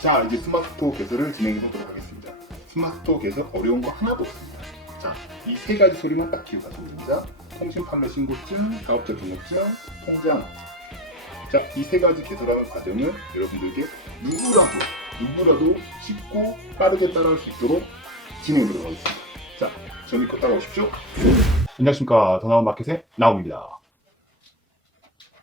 자, 이제 스마트스토어 개설을 진행해 보도록 하겠습니다. 스마트스토어 개설 어려운 거 하나도 없습니다. 자, 이 세 가지 소리만 딱 기억하시면 됩니다. 통신 판매 신고증, 사업자 등록증, 통장. 자, 이 세 가지 개설하는 과정을 여러분들에게 누구라도 쉽고 빠르게 따라할 수 있도록 진행해 보도록 하겠습니다. 자, 저 믿고 따라오십시오. 안녕하십니까. 더 나은 마켓의 나옴입니다.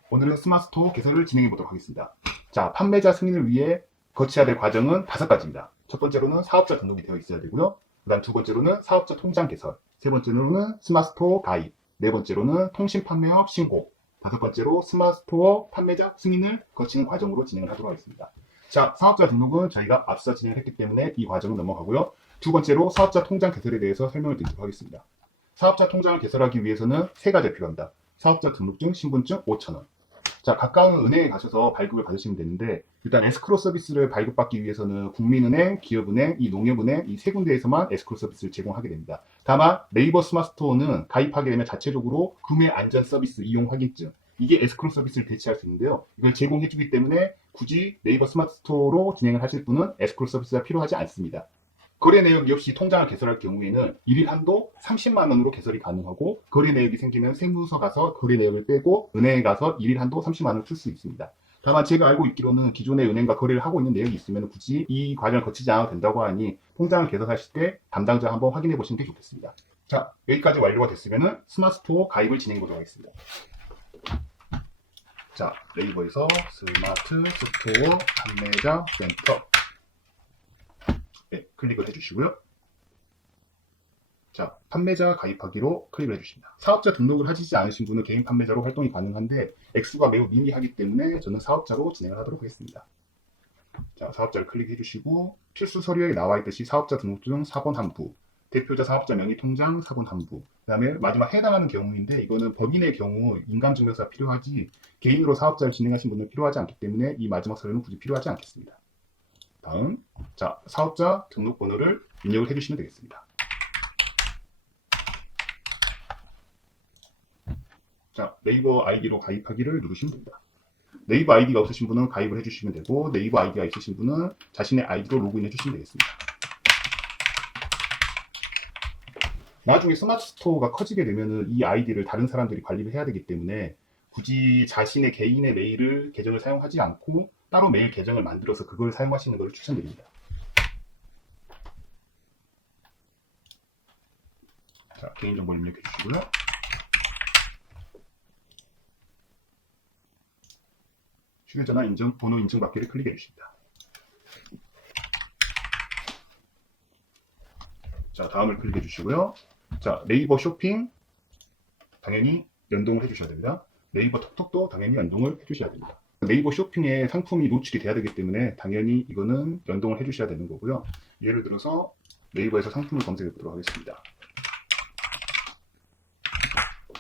오늘은 스마트스토어 개설을 진행해 보도록 하겠습니다. 자, 판매자 승인을 위해 거쳐야 될 과정은 5가지입니다. 첫 번째로는 사업자 등록이 되어 있어야 되고요. 그 다음 두 번째로는 사업자 통장 개설, 세 번째로는 스마트스토어 가입, 네 번째로는 통신 판매업 신고, 다섯 번째로 스마트스토어 판매자 승인을 거치는 과정으로 진행을 하도록 하겠습니다. 자, 사업자 등록은 저희가 앞서 진행을 했기 때문에 이 과정은 넘어가고요. 두 번째로 사업자 통장 개설에 대해서 설명을 드리도록 하겠습니다. 사업자 통장을 개설하기 위해서는 세 가지가 필요합니다. 사업자 등록증, 신분증 5,000원. 자, 가까운 은행에 가셔서 발급을 받으시면 되는데, 일단 에스크로 서비스를 발급받기 위해서는 국민은행, 기업은행, 이 농협은행 이 세 군데에서만 에스크로 서비스를 제공하게 됩니다. 다만 네이버 스마트스토어는 가입하게 되면 자체적으로 구매 안전 서비스 이용 확인증, 이게 에스크로 서비스를 대체할 수 있는데요. 이걸 제공해주기 때문에 굳이 네이버 스마트스토어로 진행을 하실 분은 에스크로 서비스가 필요하지 않습니다. 거래 내역이 없이 통장을 개설할 경우에는 일일 한도 30만 원으로 개설이 가능하고, 거래 내역이 생기면 세무서 가서 거래 내역을 빼고 은행에 가서 일일 한도 30만 원을 쓸 수 있습니다. 다만 제가 알고 있기로는 기존의 은행과 거래를 하고 있는 내역이 있으면 굳이 이 과정을 거치지 않아도 된다고 하니 통장을 개설하실 때 담당자 한번 확인해 보시는 게 좋겠습니다. 자, 여기까지 완료가 됐으면 스마트스토어 가입을 진행해 보도록 하겠습니다. 자, 네이버에서 스마트스토어 판매자 센터 네, 클릭을 해주시고요. 자, 판매자 가입하기로 클릭을 해주십니다. 사업자 등록을 하시지 않으신 분은 개인 판매자로 활동이 가능한데 액수가 매우 미미하기 때문에 저는 사업자로 진행을 하도록 하겠습니다. 자, 사업자를 클릭해 주시고 필수 서류에 나와 있듯이 사업자 등록증 4번 한부, 대표자 사업자 명의 통장 4번 한부, 그 다음에 마지막 해당하는 경우인데 이거는 법인의 경우 인감증명서가 필요하지 개인으로 사업자를 진행하신 분은 필요하지 않기 때문에 이 마지막 서류는 굳이 필요하지 않겠습니다. 다음, 자, 사업자 등록번호를 입력을 해주시면 되겠습니다. 자, 네이버 아이디로 가입하기를 누르시면 됩니다. 네이버 아이디가 없으신 분은 가입을 해주시면 되고, 네이버 아이디가 있으신 분은 자신의 아이디로 로그인 해주시면 되겠습니다. 나중에 스마트 스토어가 커지게 되면 이 아이디를 다른 사람들이 관리를 해야 되기 때문에 굳이 자신의 개인의 메일을 계정을 사용하지 않고 따로 메일 계정을 만들어서 그걸 사용하시는 것을 추천드립니다. 자, 개인정보 입력해 주시고요. 휴대전화 인증, 번호 인증받기를 클릭해 주십니다. 자, 다음을 클릭해 주시고요. 자, 네이버 쇼핑 당연히 연동을 해주셔야 됩니다. 네이버 톡톡도 당연히 연동을 해주셔야 됩니다. 네이버 쇼핑에 상품이 노출이 돼야 되기 때문에 당연히 이거는 연동을 해주셔야 되는 거고요. 예를 들어서 네이버에서 상품을 검색해 보도록 하겠습니다.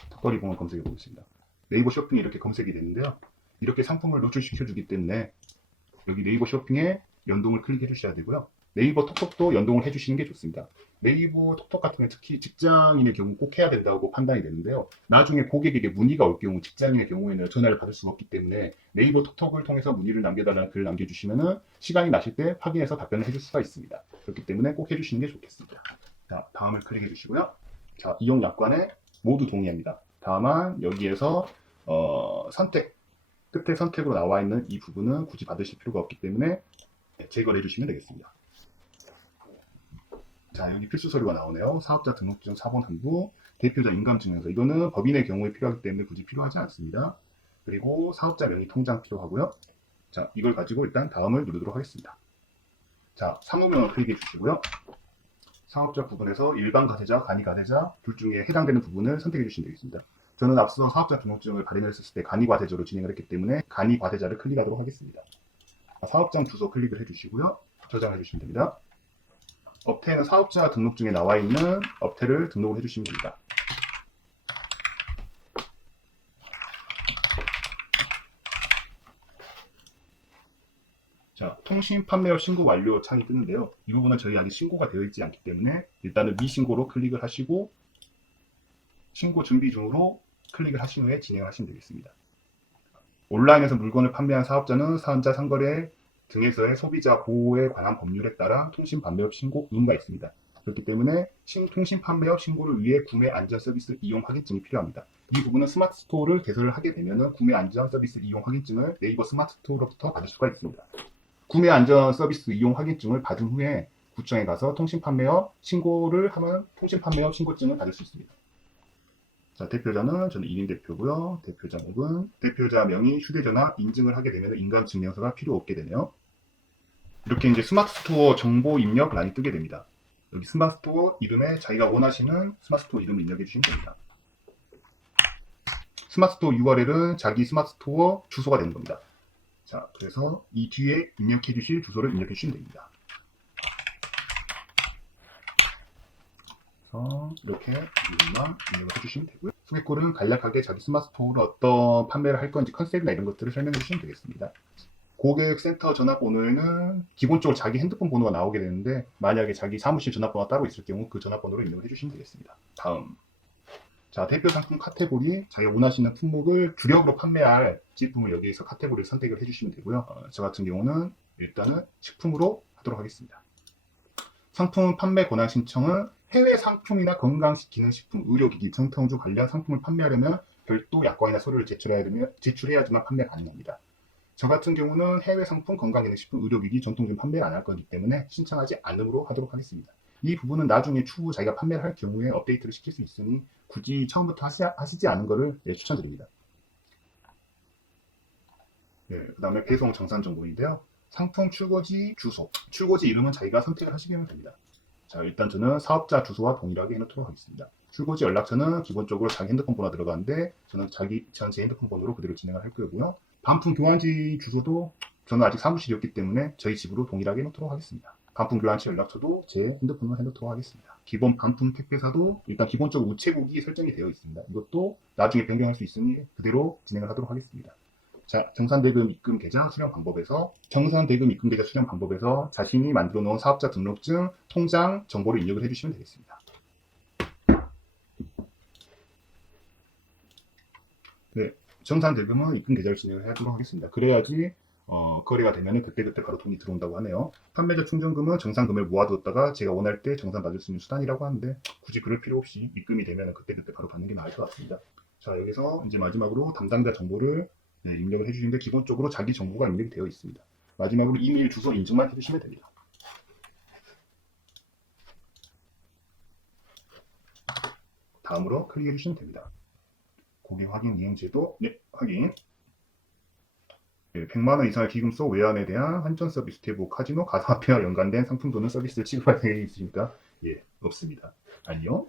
턱걸이 공원 검색해 보겠습니다. 네이버 쇼핑이 이렇게 검색이 되는데요. 이렇게 상품을 노출시켜 주기 때문에 여기 네이버 쇼핑에 연동을 클릭해 주셔야 되고요. 네이버 톡톡도 연동을 해주시는 게 좋습니다. 네이버 톡톡 같은 경우 특히 직장인의 경우 꼭 해야 된다고 판단이 되는데요. 나중에 고객에게 문의가 올 경우 직장인의 경우에는 전화를 받을 수가 없기 때문에 네이버 톡톡을 통해서 문의를 남겨달라는 글을 남겨주시면 시간이 나실 때 확인해서 답변을 해줄 수가 있습니다. 그렇기 때문에 꼭 해주시는 게 좋겠습니다. 자, 다음을 클릭해 주시고요. 자, 이용 약관에 모두 동의합니다. 다만 여기에서 선택, 끝에 선택으로 나와 있는 이 부분은 굳이 받으실 필요가 없기 때문에 제거를 해주시면 되겠습니다. 자, 여기 필수 서류가 나오네요. 사업자 등록증 4번 한부, 대표자 인감증명서. 이거는 법인의 경우에 필요하기 때문에 굳이 필요하지 않습니다. 그리고 사업자 명의 통장 필요하고요. 자, 이걸 가지고 일단 다음을 누르도록 하겠습니다. 자, 상호명을 클릭해 주시고요. 사업자 부분에서 일반 과세자, 간이 과세자 둘 중에 해당되는 부분을 선택해 주시면 되겠습니다. 저는 앞서 사업자 등록증을 발행했을 때 간이 과세자로 진행을 했기 때문에 간이 과세자를 클릭하도록 하겠습니다. 사업장 주소 클릭을 해주시고요. 저장해 주시면 됩니다. 업태는 사업자 등록증에 나와 있는 업태를 등록을 해주시면 됩니다. 자, 통신 판매업 신고 완료 창이 뜨는데요. 이 부분은 저희 아직 신고가 되어 있지 않기 때문에 일단은 미신고로 클릭을 하시고 신고 준비 중으로 클릭을 하신 후에 진행을 하시면 되겠습니다. 온라인에서 물건을 판매한 사업자는 사은자 상거래 등에서의 소비자 보호에 관한 법률에 따라 통신 판매업 신고 의무가 있습니다. 그렇기 때문에 통신 판매업 신고를 위해 구매 안전 서비스 이용 확인증이 필요합니다. 이 부분은 스마트 스토어를 개설을 하게 되면 구매 안전 서비스 이용 확인증을 네이버 스마트 스토어로부터 받을 수가 있습니다. 구매 안전 서비스 이용 확인증을 받은 후에 구청에 가서 통신 판매업 신고를 하면 통신 판매업 신고증을 받을 수 있습니다. 자, 대표자는 저는 1인 대표고요. 대표자 목은 대표자 명의, 휴대전화 인증을 하게 되면 인감증명서가 필요 없게 되네요. 이렇게 이제 스마트 스토어 정보 입력 란이 뜨게 됩니다. 여기 스마트 스토어 이름에 자기가 원하시는 스마트 스토어 이름을 입력해 주시면 됩니다. 스마트 스토어 URL은 자기 스마트 스토어 주소가 되는 겁니다. 자, 그래서 이 뒤에 입력해 주실 주소를 입력해 주시면 됩니다. 그래서 이렇게 이름만 입력을 해주시면 되고요. 소개글은 간략하게 자기 스마트 스토어로 어떤 판매를 할 건지 컨셉이나 이런 것들을 설명해 주시면 되겠습니다. 고객센터 전화번호에는 기본적으로 자기 핸드폰 번호가 나오게 되는데 만약에 자기 사무실 전화번호가 따로 있을 경우 그 전화번호를 입력을 해주시면 되겠습니다. 다음, 자, 대표 상품 카테고리, 자기가 원하시는 품목을 주력으로 판매할 제품을 여기에서 카테고리를 선택을 해주시면 되고요. 저 같은 경우는 일단은 식품으로 하도록 하겠습니다. 상품 판매 권한 신청은 해외 상품이나 건강기능식품, 의료기기, 정통주 관련 상품을 판매하려면 별도 약관이나 서류를 제출해야지만 판매 가능합니다. 저 같은 경우는 해외 상품, 건강기능식품, 의료기기, 전통주 판매를 안 할 거기 때문에 신청하지 않음으로 하도록 하겠습니다. 이 부분은 나중에 추후 자기가 판매를 할 경우에 업데이트를 시킬 수 있으니 굳이 처음부터 하시지 않은 것을 추천드립니다. 네, 그 다음에 배송 정산 정보인데요. 상품 출고지 주소, 출고지 이름은 자기가 선택을 하시면 됩니다. 자, 일단 저는 사업자 주소와 동일하게 해놓도록 하겠습니다. 출고지 연락처는 기본적으로 자기 핸드폰 번호가 들어가는데 저는 제 핸드폰 번호로 그대로 진행을 할 거고요. 반품 교환지 주소도 저는 아직 사무실이었기 때문에 저희 집으로 동일하게 해놓도록 하겠습니다. 반품 교환지 연락처도 제 핸드폰으로 해놓도록 하겠습니다. 기본 반품 택배사도 일단 기본적으로 우체국이 설정이 되어 있습니다. 이것도 나중에 변경할 수 있으니 그대로 진행을 하도록 하겠습니다. 자, 정산대금 입금 계좌 수령 방법에서 자신이 만들어 놓은 사업자 등록증, 통장 정보를 입력을 해주시면 되겠습니다. 네, 정산대금은 입금 계좌를 진행을 하도록 하겠습니다. 그래야지 거래가 되면 그때그때 바로 돈이 들어온다고 하네요. 판매자 충전금은 정산금을 모아두었다가 제가 원할 때 정산받을 수 있는 수단이라고 하는데 굳이 그럴 필요 없이 입금이 되면 그때그때 바로 받는 게 나을 것 같습니다. 자, 여기서 이제 마지막으로 담당자 정보를 입력을 해주시는데 기본적으로 자기 정보가 입력이 되어 있습니다. 마지막으로 이메일 주소 인증만 해주시면 됩니다. 다음으로 클릭해 주시면 됩니다. 고객 확인 이행제도, 네, 확인. 네, 100만원 이상의 기금속 외환에 대한 환전 서비스 탭 카지노 가상화폐와 연관된 상품 또는 서비스를 취급할 계획이 있으십니까? 예, 없습니다. 아니요.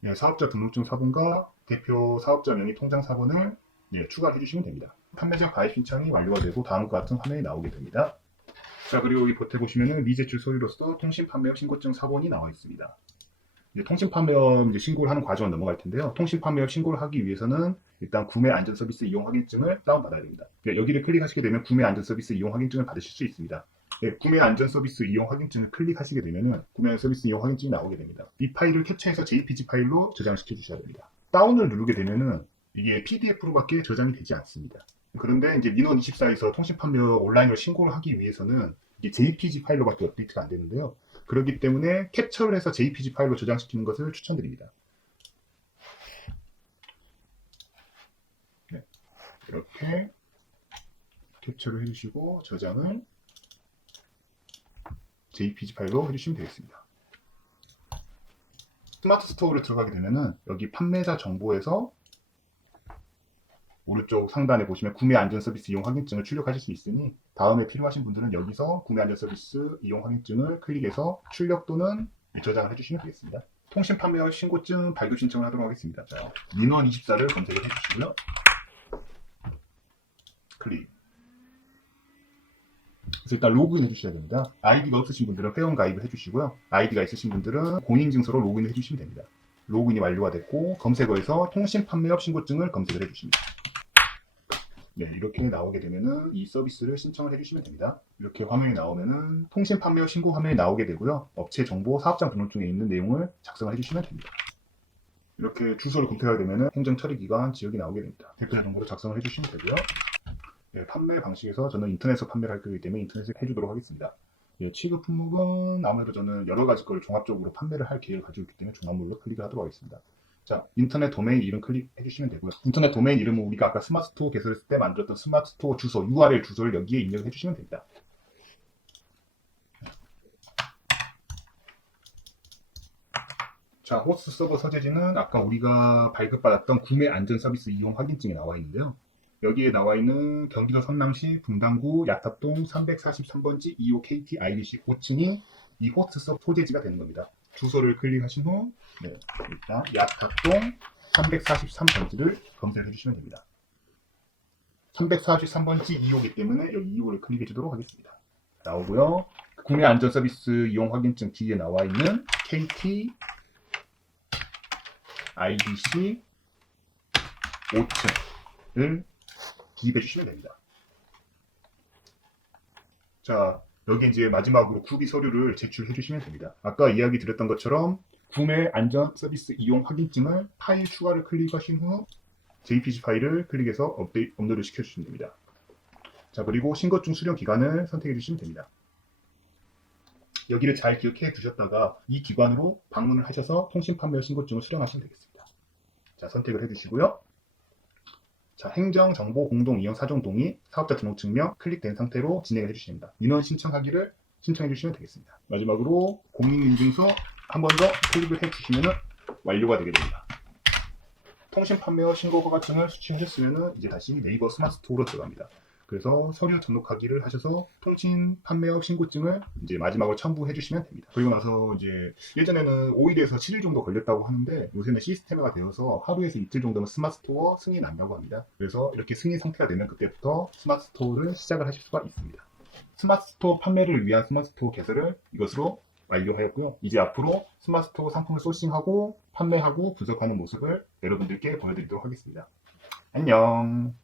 네, 사업자 등록증 사본과 대표 사업자 명의 통장 사본을 추가해 주시면 됩니다. 판매자 가입 신청이 완료가 되고 다음과 같은 화면이 나오게 됩니다. 자, 그리고 여기 겉에 보시면은 미제출 서류로서 통신 판매업 신고증 사본이 나와 있습니다. 이제 통신 판매업 신고를 하는 과정을 넘어갈 텐데요. 통신 판매업 신고를 하기 위해서는 일단 구매 안전 서비스 이용 확인증을 다운받아야 됩니다. 여기를 클릭하시게 되면 구매 안전 서비스 이용 확인증을 받으실 수 있습니다. 네, 구매 안전 서비스 이용 확인증을 클릭하시게 되면은 구매 서비스 이용 확인증이 나오게 됩니다. 이 파일을 캡처해서 JPG 파일로 저장시켜 주셔야 됩니다. 다운을 누르게 되면은 이게 PDF로밖에 저장이 되지 않습니다. 그런데 이제 민원24에서 통신 판매업 온라인으로 신고를 하기 위해서는 이게 JPG 파일로밖에 업데이트가 안 되는데요. 그렇기 때문에 캡처를 해서 JPG 파일로 저장시키는 것을 추천드립니다. 네, 이렇게 캡처를 해주시고 저장을 JPG 파일로 해주시면 되겠습니다. 스마트 스토어를 들어가게 되면은 여기 판매자 정보에서 오른쪽 상단에 보시면 구매 안전 서비스 이용 확인증을 출력하실 수 있으니 다음에 필요하신 분들은 여기서 구매 안전 서비스 이용 확인증을 클릭해서 출력 또는 저장을 해주시면 되겠습니다. 통신 판매업 신고증 발급 신청을 하도록 하겠습니다. 자, 민원24를 검색을 해주시고요. 클릭. 그래서 일단 로그인 해주셔야 됩니다. 아이디가 없으신 분들은 회원 가입을 해주시고요. 아이디가 있으신 분들은 공인증서로 로그인을 해주시면 됩니다. 로그인이 완료가 됐고 검색어에서 통신 판매업 신고증을 검색을 해주십니다. 네, 이렇게 나오게 되면은 이 서비스를 신청을 해주시면 됩니다. 이렇게 화면이 나오면은 통신 판매 신고 화면이 나오게 되고요. 업체 정보 사업장 등록증에 있는 내용을 작성을 해주시면 됩니다. 이렇게 주소를 검색하게 되면은 행정 처리 기간 지역이 나오게 됩니다. 대표자 정보를 작성을 해주시면 되고요. 네, 판매 방식에서 저는 인터넷에서 판매를 할 거기 때문에 인터넷에 해주도록 하겠습니다. 네, 취급 품목은 아무래도 저는 여러 가지 걸 종합적으로 판매를 할 계획을 가지고 있기 때문에 종합물로 클릭을 하도록 하겠습니다. 자, 인터넷 도메인 이름 클릭해 주시면 되고요. 인터넷 도메인 이름은 우리가 아까 스마트 스토어 개설했을 때 만들었던 스마트 스토어 주소, URL 주소를 여기에 입력해 주시면 됩니다. 자, 호스트 서버 서재지는 아까 우리가 발급받았던 구매 안전 서비스 이용 확인증에 나와 있는데요. 여기에 나와 있는 경기도 성남시 분당구 야탑동 343번지 25 KT IDC 5층이 이 호스트 서버 소재지가 되는 겁니다. 주소를 클릭하신 후 네, 일단 야탑동 343번지를 검색해 주시면 됩니다. 343번지 2호이기 때문에 여기 2호를 클릭해 주도록 하겠습니다. 나오고요. 구매 안전 서비스 이용 확인증 뒤에 나와 있는 KT IDC 5층을 기입해 주시면 됩니다. 자, 여기 이제 마지막으로 구비 서류를 제출해 주시면 됩니다. 아까 이야기 드렸던 것처럼 구매 안전 서비스 이용 확인증을 파일 추가를 클릭하신 후 JPG 파일을 클릭해서 업로드 시켜주시면 됩니다. 자, 그리고 신고증 수령 기간을 선택해 주시면 됩니다. 여기를 잘 기억해 두셨다가 이 기관으로 방문을 하셔서 통신 판매 신고증을 수령하시면 되겠습니다. 자, 선택을 해주시고요. 자, 행정정보 공동 이용 사정 동의 사업자 등록증명 클릭된 상태로 진행을 해주시면 됩니다. 민원 신청하기를 신청해 주시면 되겠습니다. 마지막으로 공인인증서 한 번 더 클릭을 해주시면 완료가 되게 됩니다. 통신 판매와 신고 허가증을 수취하셨으면 이제 다시 네이버 스마트 스토어로 들어갑니다. 그래서 서류 등록하기를 하셔서 통신 판매업 신고증을 이제 마지막으로 첨부해 주시면 됩니다. 그리고 나서 이제 예전에는 5일에서 7일 정도 걸렸다고 하는데 요새는 시스템화가 되어서 하루에서 이틀 정도면 스마트 스토어 승인이 난다고 합니다. 그래서 이렇게 승인 상태가 되면 그때부터 스마트 스토어를 시작을 하실 수가 있습니다. 스마트 스토어 판매를 위한 스마트 스토어 개설을 이것으로 완료하였고요. 이제 앞으로 스마트 스토어 상품을 소싱하고 판매하고 분석하는 모습을 여러분들께 보여드리도록 하겠습니다. 안녕.